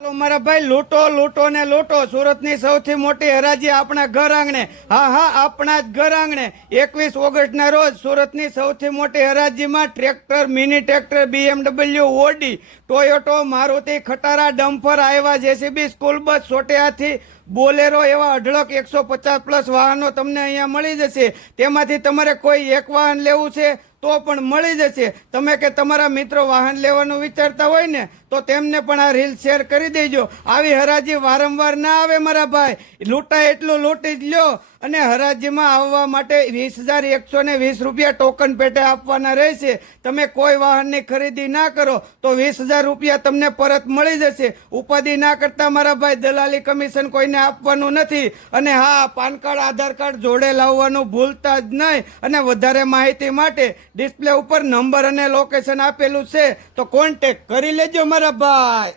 મારા ભાઈ લૂંટો લૂંટો ને લૂંટો સુરતની સૌથી મોટી હરાજી આપણા ઘર આંગણે આપણા જ ઘર આંગણે 21 ઓગસ્ટના રોજ સુરતની સૌથી મોટી હરાજીમાં tractor mini tractor BMW Audi ટોયોટો Maruti ખટારા dumper આવ્યા જેસીબી સ્કૂલ બસ સોટિયાથી બોલેરો એવા અઢળક 150+ વાહનો તમને અહીંયા મળી જશે। તેમાંથી તમારે કોઈ એક વાહન લેવું છે તો પણ મળી જશે। તમે કે તમારા મિત્રો વાહન લેવાનું વિચારતા હોય ને તો તેમને પણ આ રીલ શેર કરી દેજો। આવી હરાજી વારંવાર ના આવે મારા ભાઈ, લૂંટાય એટલું લૂંટી જ લ્યો। અને હરાજીમાં આવવા માટે 20,120 રૂપિયા ટોકન પેટે આપવાના રહેશે। તમે કોઈ વાહનની ખરીદી ના કરો તો 20,000 રૂપિયા તમને પરત મળી જશે। ઉપાધિ ના કરતા મારા ભાઈ, દલાલી કમિશન કોઈને આપવાનું નથી। અને હા, પાન કાર્ડ આધાર કાર્ડ જોડે લાવવાનું ભૂલતા જ નહીં। અને વધારે માહિતી માટે ડિસ્પ્લે ઉપર નંબર અને લોકેશન આપેલું છે તો કોન્ટેક્ટ કરી લેજો મારા ભાઈ।